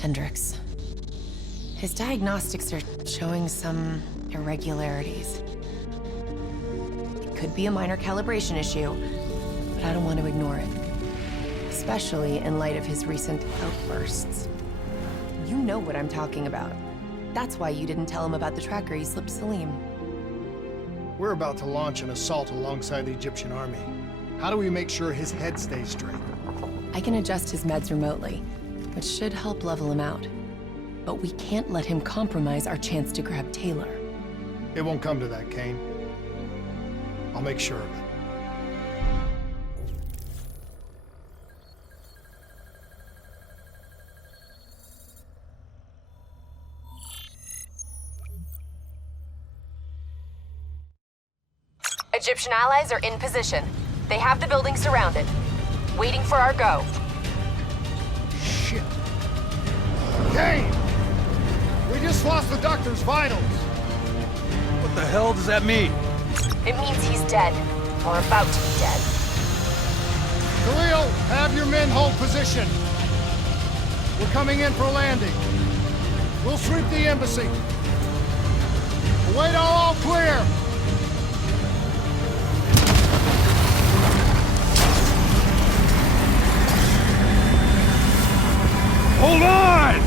Hendricks. His diagnostics are showing some irregularities. It could be a minor calibration issue, but I don't want to ignore it. Especially in light of his recent outbursts. You know what I'm talking about. That's why you didn't tell him about the tracker he slipped Salim. We're about to launch an assault alongside the Egyptian army. How do we make sure his head stays straight? I can adjust his meds remotely, which should help level him out. But we can't let him compromise our chance to grab Taylor. It won't come to that, Kane. I'll make sure of it. Egyptian allies are in position. They have the building surrounded, waiting for our go. Shit. Kane! We just lost the doctor's vitals. What the hell does that mean? It means he's dead, or about to be dead. Khalil, have your men hold position. We're coming in for a landing. We'll sweep the embassy. Await all clear. Hold on!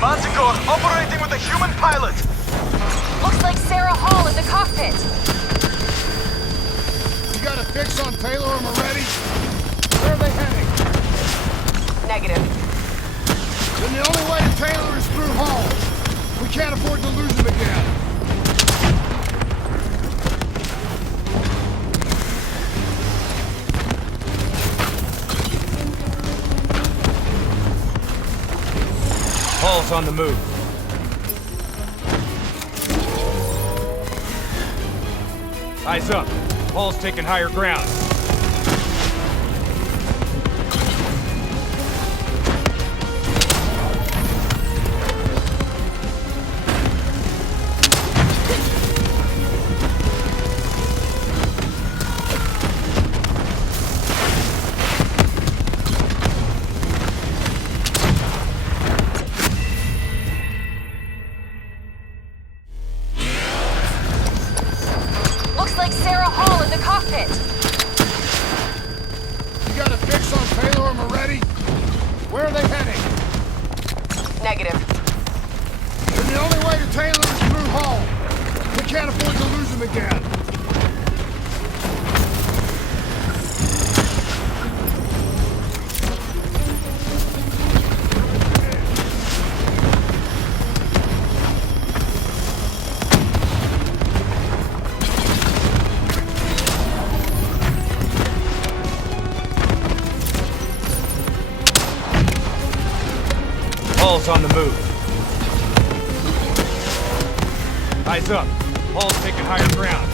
Manticore operating with a human pilot! Looks like Sarah Hall in the cockpit. You got a fix on Taylor and Moretti? Where are they heading? Negative. Then the only way to Taylor is through Hall. We can't afford to lose him again. Hall's on the move. Eyes up. Hall's taking higher ground. Looks like Sarah Hall in the cockpit. You got a fix on Taylor and Moretti? Where are they heading? Negative. Then the only way to Taylor is through Hall. We can't afford to lose him again. Hall's on the move. Eyes up. Hall's taking higher ground.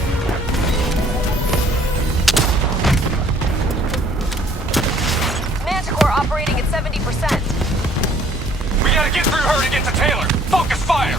Manticore operating at 70%. We gotta get through her to get to Taylor. Focus fire!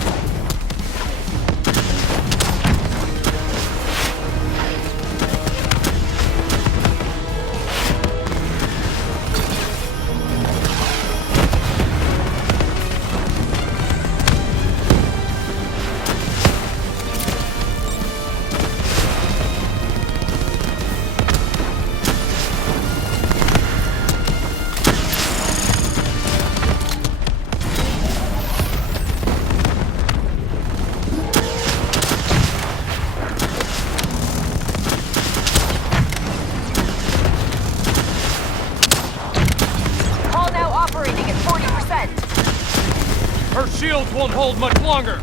Hall now operating at 40%. Her shields won't hold much longer.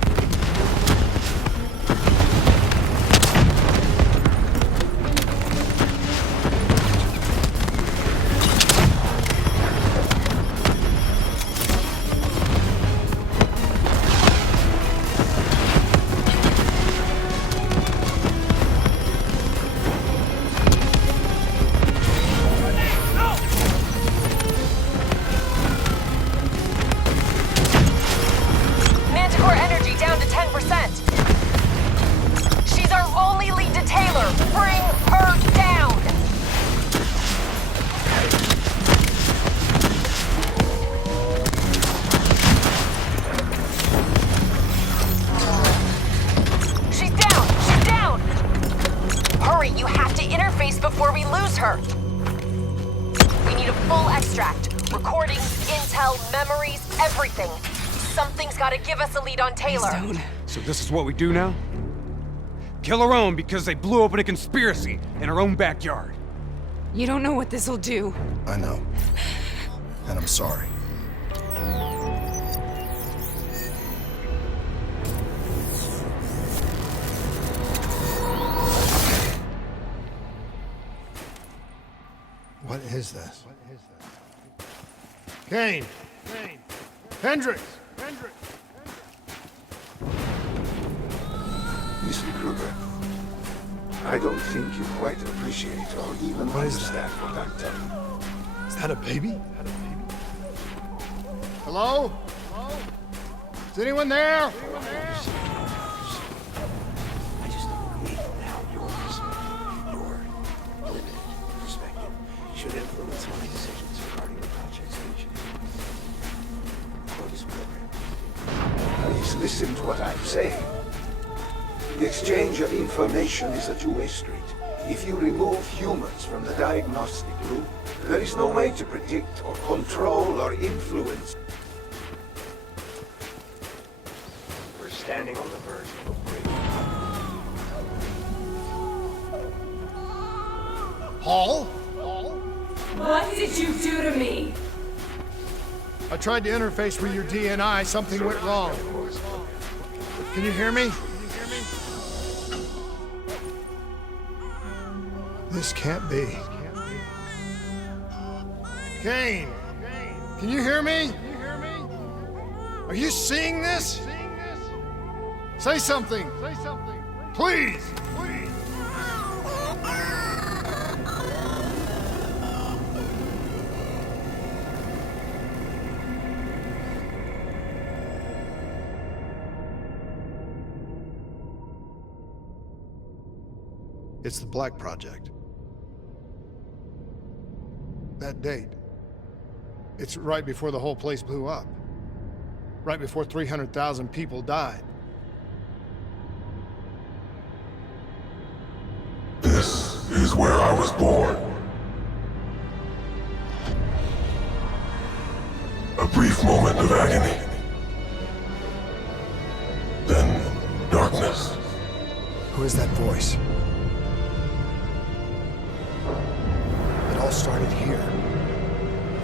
Manticore energy down to It's her. We need a full extract. Recordings, intel, memories, everything. Something's gotta give us a lead on Taylor. So this is what we do now? Kill our own because they blew open a conspiracy in our own backyard. You don't know what this'll do. I know. And I'm sorry. What is this? Kane! Hendricks! Mr. Kruger, I don't think you quite appreciate or even understand what I'm telling you. Is that a baby? Hello? Is anyone there? I just need now your limited perspective should influence my decisions regarding the project's future. For this program. Please listen to what I'm saying. The exchange of information is a two-way street. If you remove humans from the diagnostic loop, there is no way to predict or control or influence. We're standing on the verge of a break. Paul? What did you do to me? I tried to interface with your DNI. Something went wrong. Can you hear me? This can't be. Kane! Can you hear me? Are you seeing this? Say something! Please! It's the Black Project. That date. It's right before the whole place blew up. Right before 300,000 people died. This is where I was born. A brief moment of agony. Then darkness. Who is that voice? It all started here.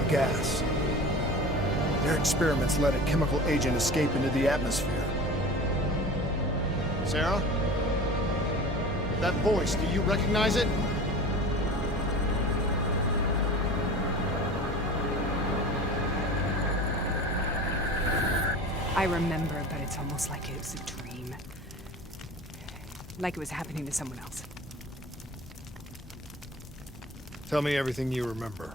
The gas. Their experiments let a chemical agent escape into the atmosphere. Sarah? That voice, do you recognize it? I remember, but it's almost like it was a dream. Like it was happening to someone else. Tell me everything you remember.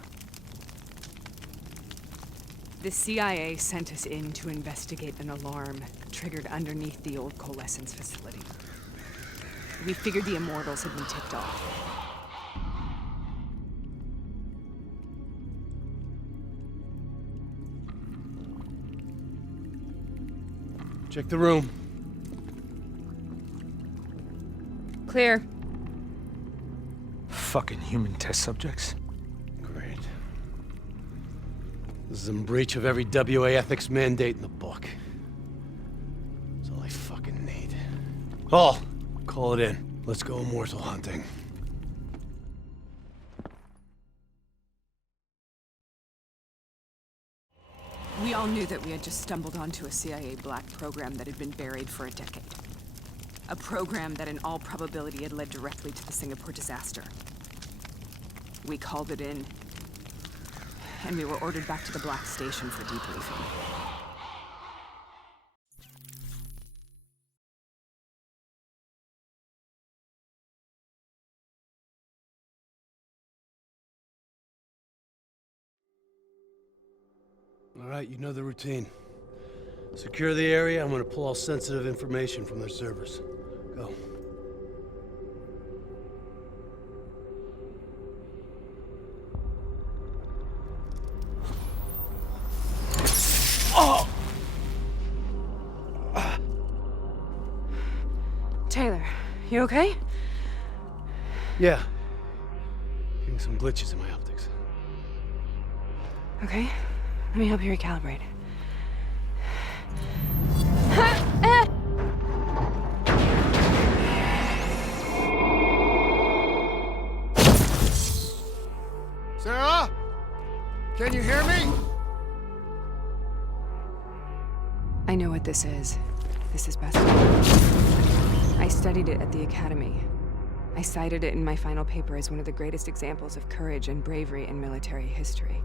The CIA sent us in to investigate an alarm triggered underneath the old coalescence facility. We figured the Immortals had been tipped off. Check the room. Clear. Fucking human test subjects. Great. This is in breach of every WA ethics mandate in the book. That's all I fucking need. Paul, call it in. Let's go immortal hunting. We all knew that we had just stumbled onto a CIA black program that had been buried for a decade. A program that in all probability had led directly to the Singapore disaster. We called it in, and we were ordered back to the Black Station for debriefing. All right, you know the routine. Secure the area. I'm gonna pull all sensitive information from their servers. Go. Oh! Taylor, you okay? Yeah. He Seeing some glitches in my optics. Okay, let me help you recalibrate. Sarah? Can you hear me? I know what this is. This is best. I studied it at the Academy. I cited it in my final paper as one of the greatest examples of courage and bravery in military history.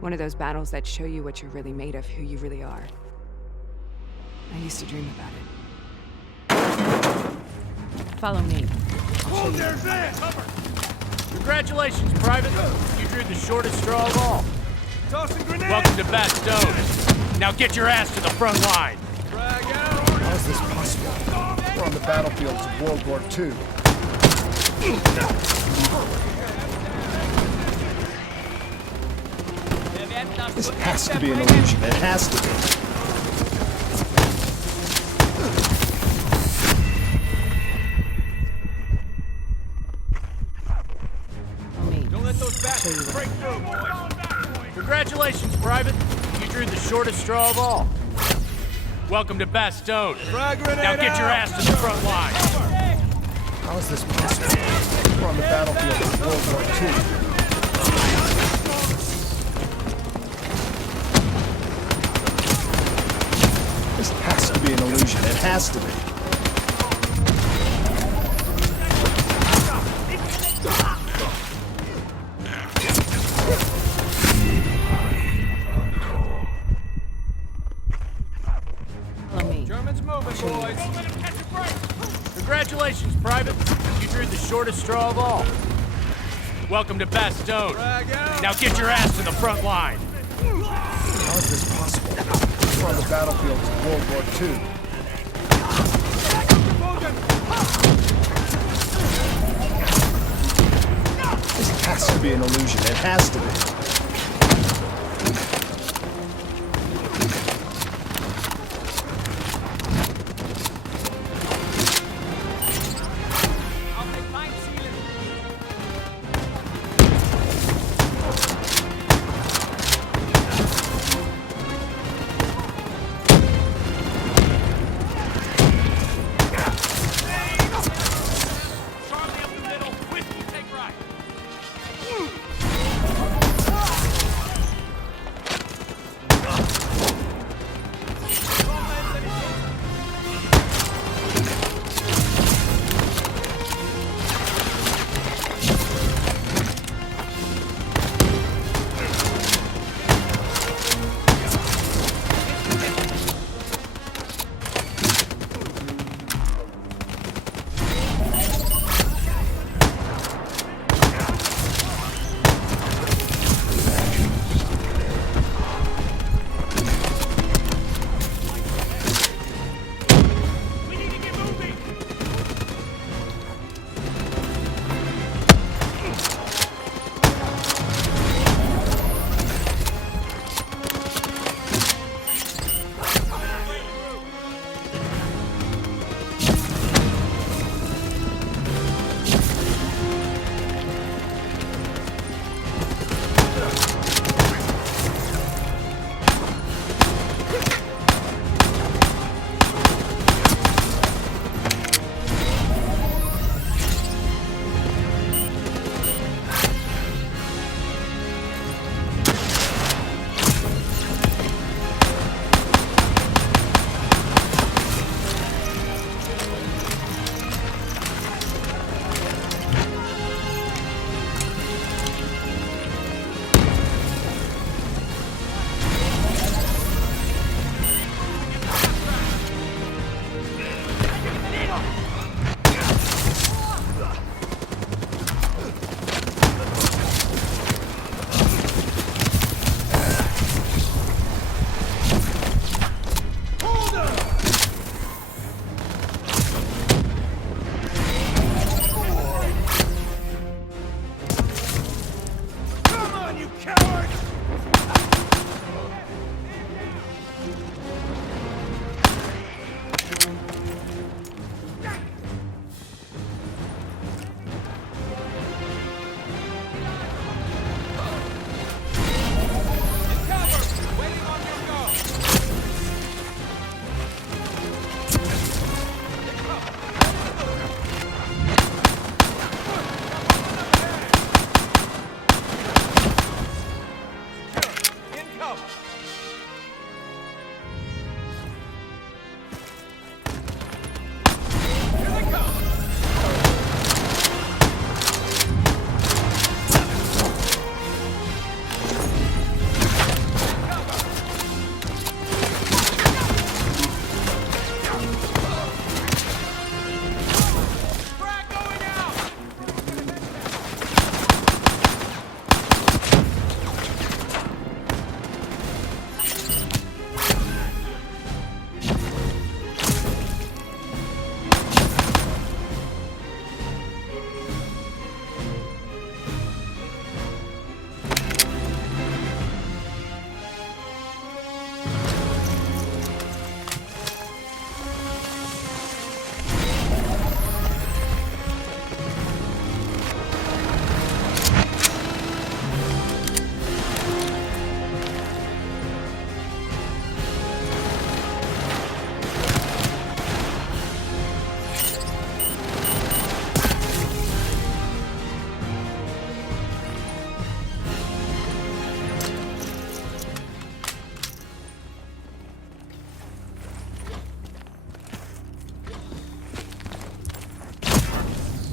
One of those battles that show you what you're really made of, who you really are. I used to dream about it. Follow me. Hold there, Zan! Cover! Congratulations, Private. You drew the shortest straw of all. Tossing grenade! Welcome to Bastogne. Now get your ass to the front line. How is this possible? We're on the battlefields of World War II. This has to be an illusion. It has to be. Don't let those bastards break through, boys. Congratulations, Private. You drew the shortest straw of all. Welcome to Bastogne. Now get your ass to the front line. How is this possible? We're on the battlefield of World War II. This has to be an illusion. It has to be. Follow me. Germans moving, boys. Congratulations, Private. You drew the shortest straw of all. Welcome to Bastogne. Now get your ass to the front line. How is this possible? We're on the battlefield of World War II. This has to be an illusion. It has to be.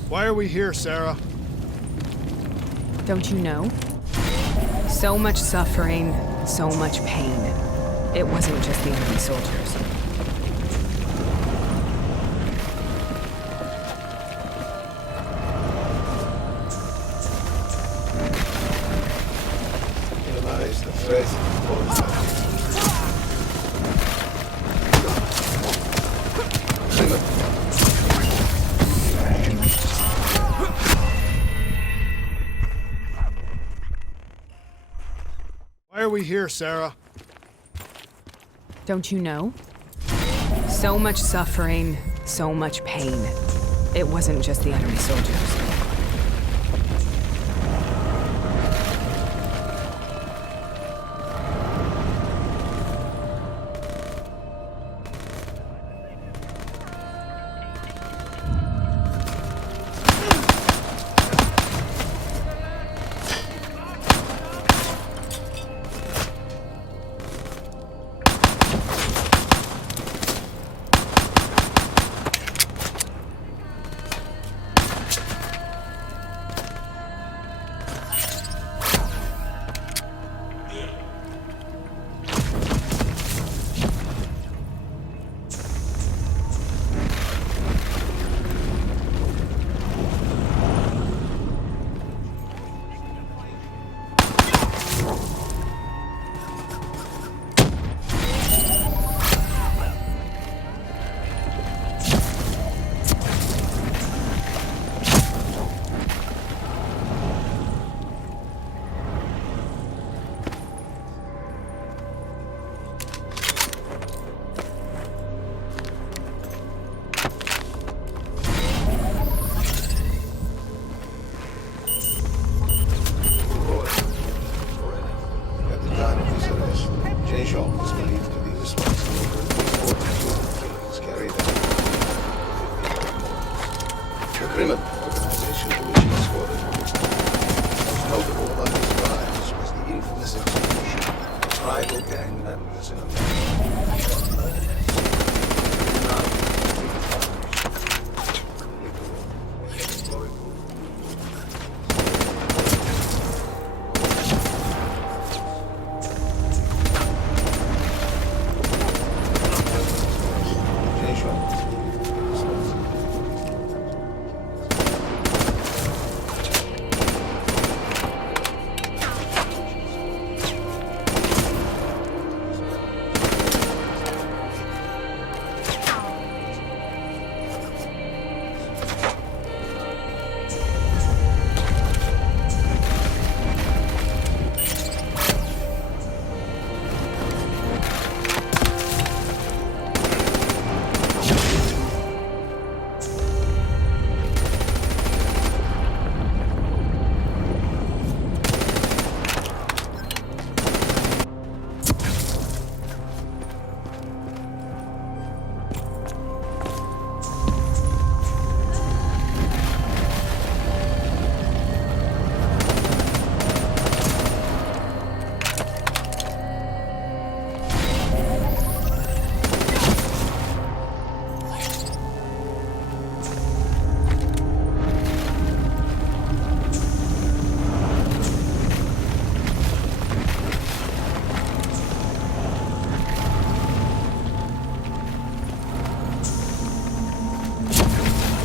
Why are we here, Sarah? Don't you know? So much suffering, so much pain. It wasn't just the enemy soldiers. Minimize the threat of Why are we here, Sarah? Don't you know? So much suffering, so much pain. It wasn't just the enemy soldiers.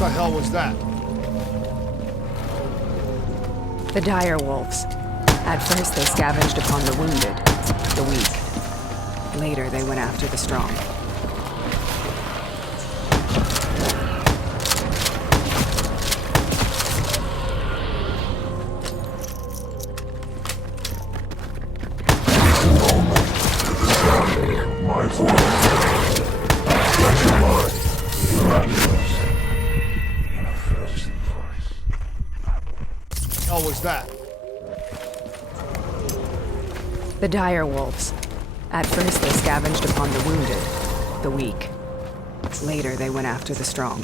What the hell was that? The dire wolves. At first, they scavenged upon the wounded, the weak. Later, they went after the strong. What was that? The dire wolves. At first, they scavenged upon the wounded, the weak. Later, they went after the strong.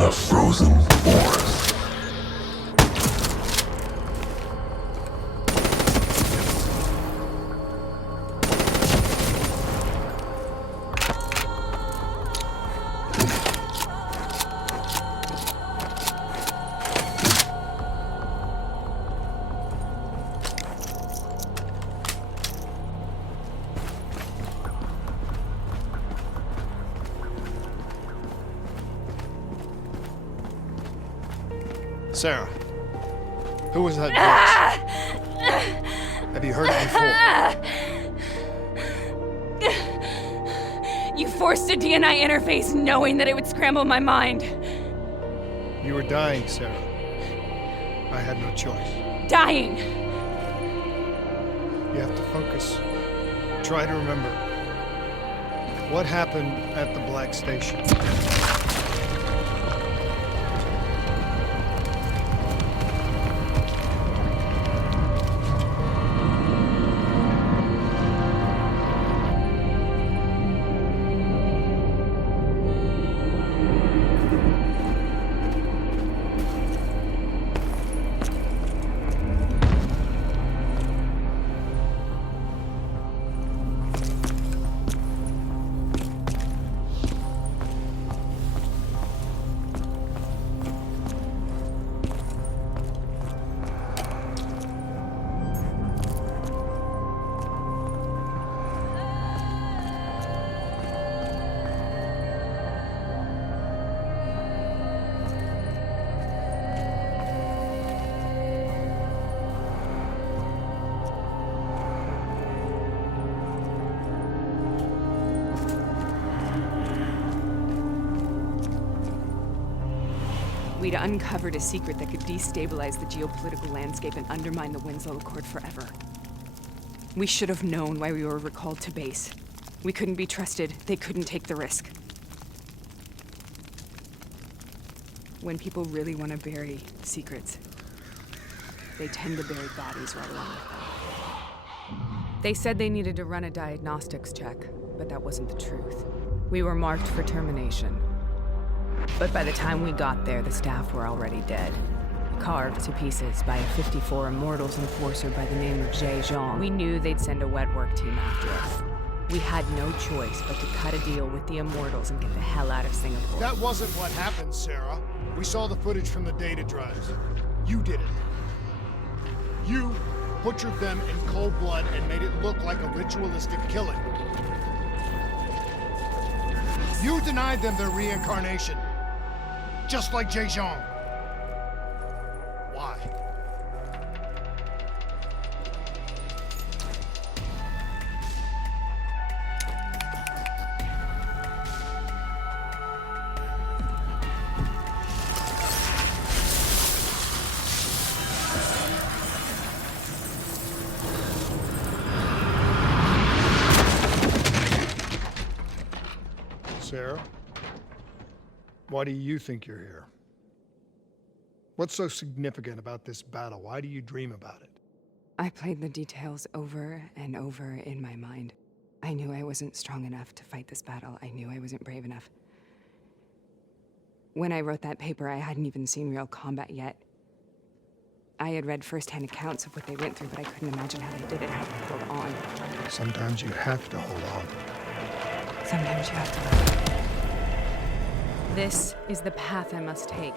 in a frozen forest. Sarah, who was that voice? Have you heard it before? You forced a DNI interface knowing that it would scramble my mind. You were dying, Sarah. I had no choice. Dying! You have to focus. Try to remember. What happened at the Black Station? We'd uncovered a secret that could destabilize the geopolitical landscape and undermine the Winslow Accord forever. We should have known why we were recalled to base. We couldn't be trusted. They couldn't take the risk. When people really want to bury secrets, they tend to bury bodies right along with them. They said they needed to run a diagnostics check, but that wasn't the truth. We were marked for termination. But by the time we got there, the staff were already dead. Carved to pieces by a 54 Immortals enforcer by the name of Jay Zhang. We knew they'd send a wet work team after us. We had no choice but to cut a deal with the Immortals and get the hell out of Singapore. That wasn't what happened, Sarah. We saw the footage from the data drives. You did it. You butchered them in cold blood and made it look like a ritualistic killing. You denied them their reincarnation. Just like Jay Zhang. Why? Sarah? Why do you think you're here? What's so significant about this battle? Why do you dream about it? I played the details over and over in my mind. I knew I wasn't strong enough to fight this battle. I knew I wasn't brave enough. When I wrote that paper, I hadn't even seen real combat yet. I had read first-hand accounts of what they went through, but I couldn't imagine how they did it, how they held on. Sometimes you have to hold on. Sometimes you have to learn. This is the path I must take.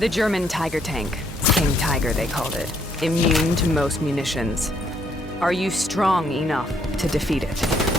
The German Tiger tank. King Tiger, they called it. Immune to most munitions. Are you strong enough to defeat it?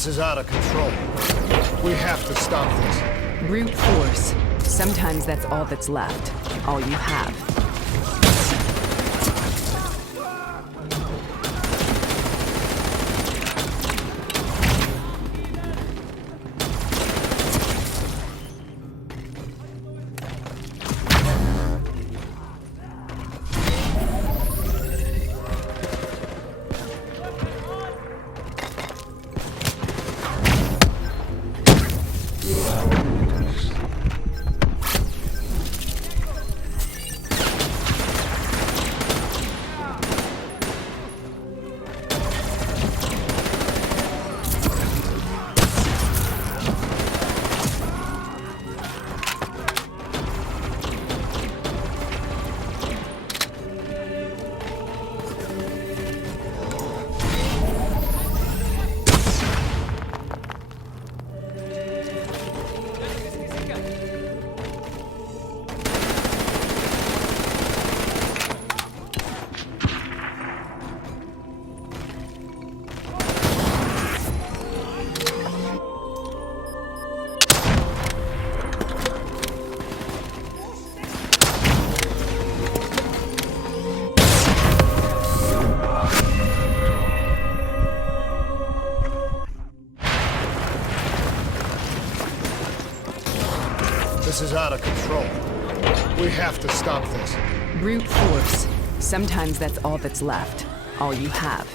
This is out of control. We have to stop this. Brute force. Sometimes that's all that's left. All you have. This is out of control. We have to stop this. Brute force. Sometimes that's all that's left. All you have.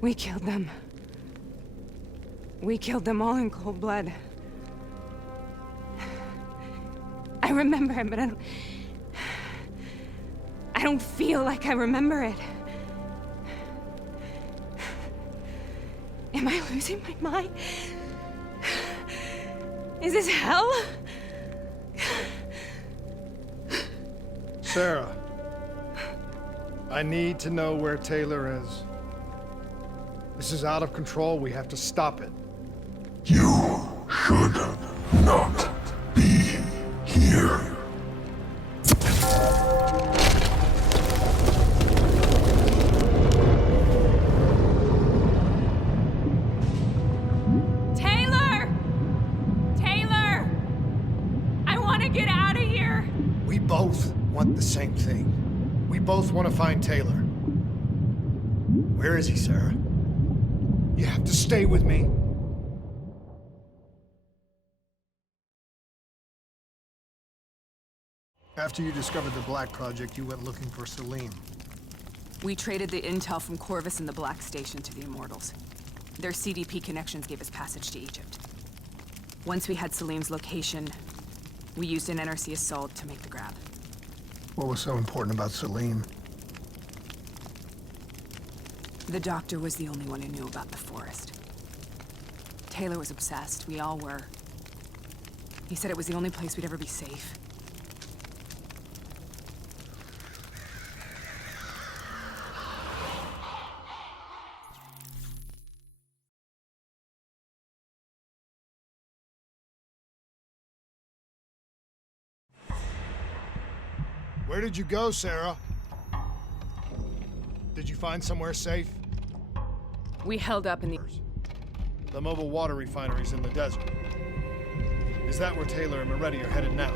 We killed them. We killed them all in cold blood. I remember it, but I don't feel like I remember it. Am I losing my mind? Is this hell? Sarah, I need to know where Taylor is. This is out of control. We have to stop it. You should not be here. Taylor! Taylor! I want to get out of here! We both want the same thing. We both want to find Taylor. Where is he, Sarah? You have to stay with me. After you discovered the Black Project, you went looking for Salim. We traded the intel from Corvus and the Black Station to the Immortals. Their CDP connections gave us passage to Egypt. Once we had Salim's location, we used an NRC assault to make the grab. What was so important about Salim? The doctor was the only one who knew about the forest. Taylor was obsessed. We all were. He said it was the only place we'd ever be safe. Where did you go, Sarah? Did you find somewhere safe? We held up in the... The mobile water refinery's in the desert. Is that where Taylor and Moretti are headed now?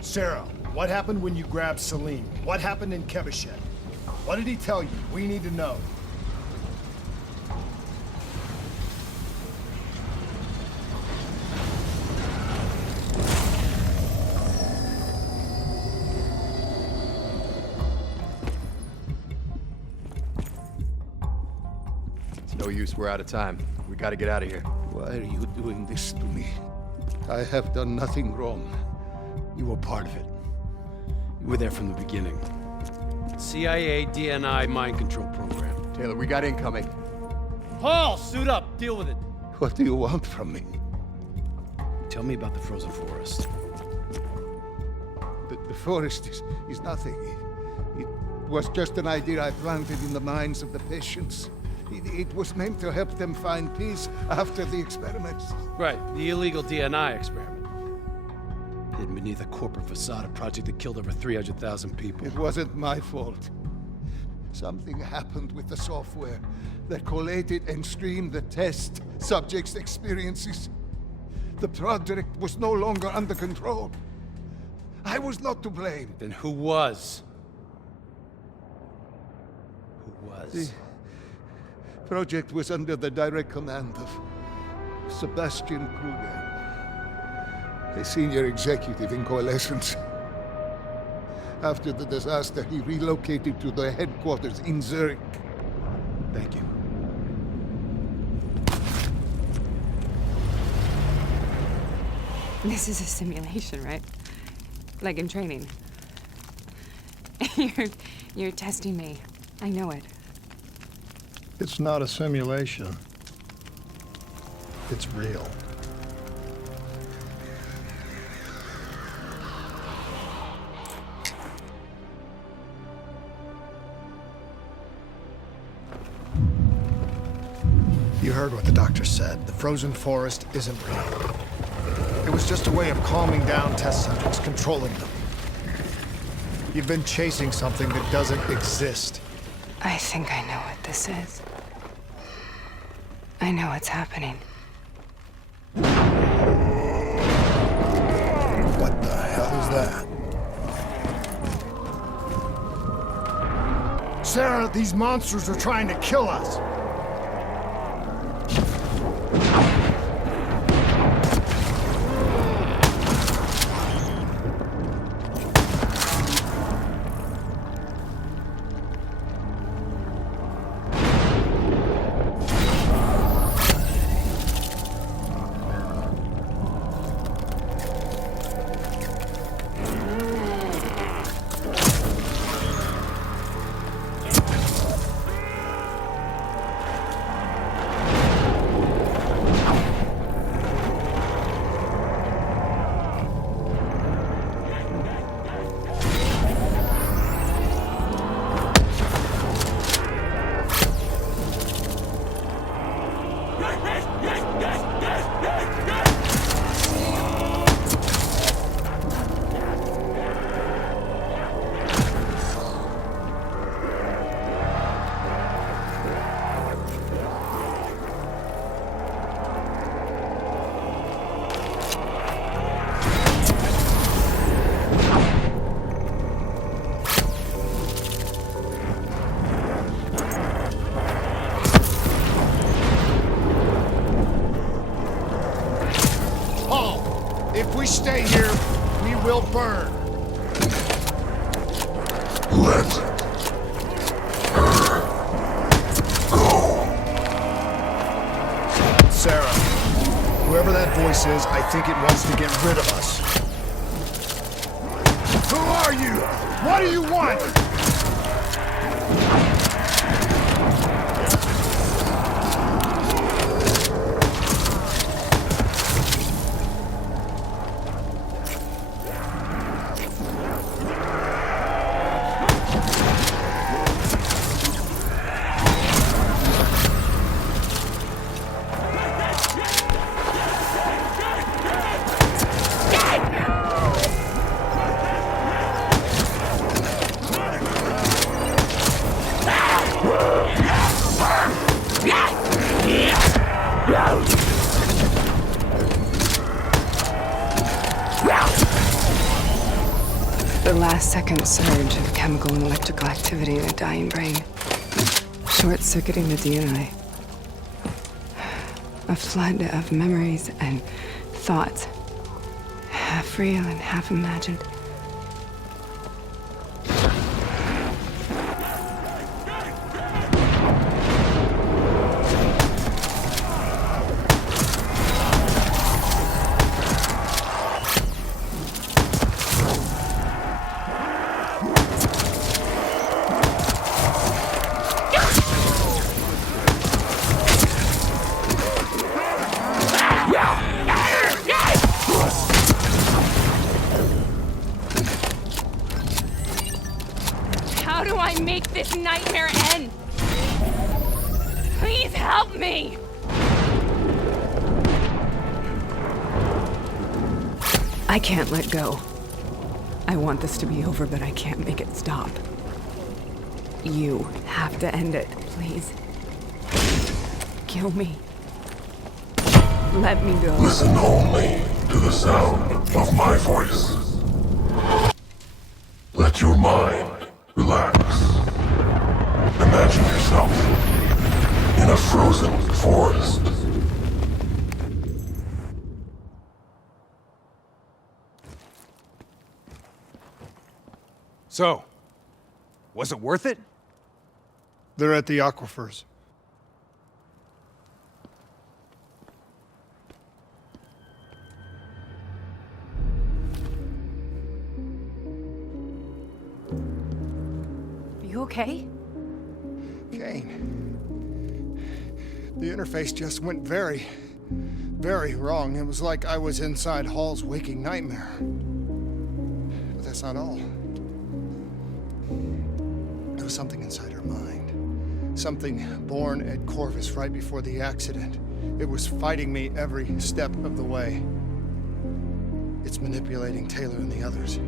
Sarah, what happened when you grabbed Salim? What happened in Kebashet? What did he tell you? We need to know. No use, we're out of time. We gotta get out of here. Why are you doing this to me? I have done nothing wrong. You were part of it. You were there from the beginning. CIA, DNI, mind control program. Taylor, we got incoming. Paul, suit up. Deal with it. What do you want from me? Tell me about the frozen forest. The forest is nothing. It was just an idea I planted in the minds of the patients. It was meant to help them find peace after the experiments. Right, the illegal DNI experiment. Hidden beneath a corporate facade, a project that killed over 300,000 people. It wasn't my fault. Something happened with the software that collated and streamed the test subjects' experiences. The project was no longer under control. I was not to blame. Then who was? Who was? The project was under the direct command of Sebastian Kruger, a senior executive in Coalescence. After the disaster, he relocated to their headquarters in Zurich. Thank you. This is a simulation, right? Like in training. You're testing me. I know it. It's not a simulation. It's real. You heard what the doctor said. The frozen forest isn't real. It was just a way of calming down test subjects, controlling them. You've been chasing something that doesn't exist. I think I know what this is. I know what's happening. What the hell is that? Sarah, these monsters are trying to kill us. If we stay here, we will burn. Let her go. Sarah, whoever that voice is, I think it wants to get rid of us. Who are you? What do you want? The last-second surge of chemical and electrical activity in a dying brain. Short-circuiting the DNI. A flood of memories and thoughts. Half real and half imagined. nightmare end? Please help me! I can't let go. I want this to be over, but I can't make it stop. You have to end it, please. Kill me. Let me go. Listen only to the sound of my voice. Let your mind relax. Imagine yourself in a frozen forest. So, was it worth it? They're at the aquifers. Are you okay? Kane. The interface just went very, very wrong. It was like I was inside Hall's waking nightmare. But that's not all. There was something inside her mind. Something born at Corvus right before the accident. It was fighting me every step of the way. It's manipulating Taylor and the others.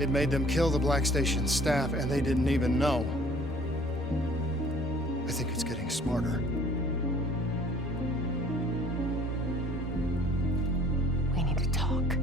It made them kill the Black Station staff, and they didn't even know. I think it's getting smarter. We need to talk.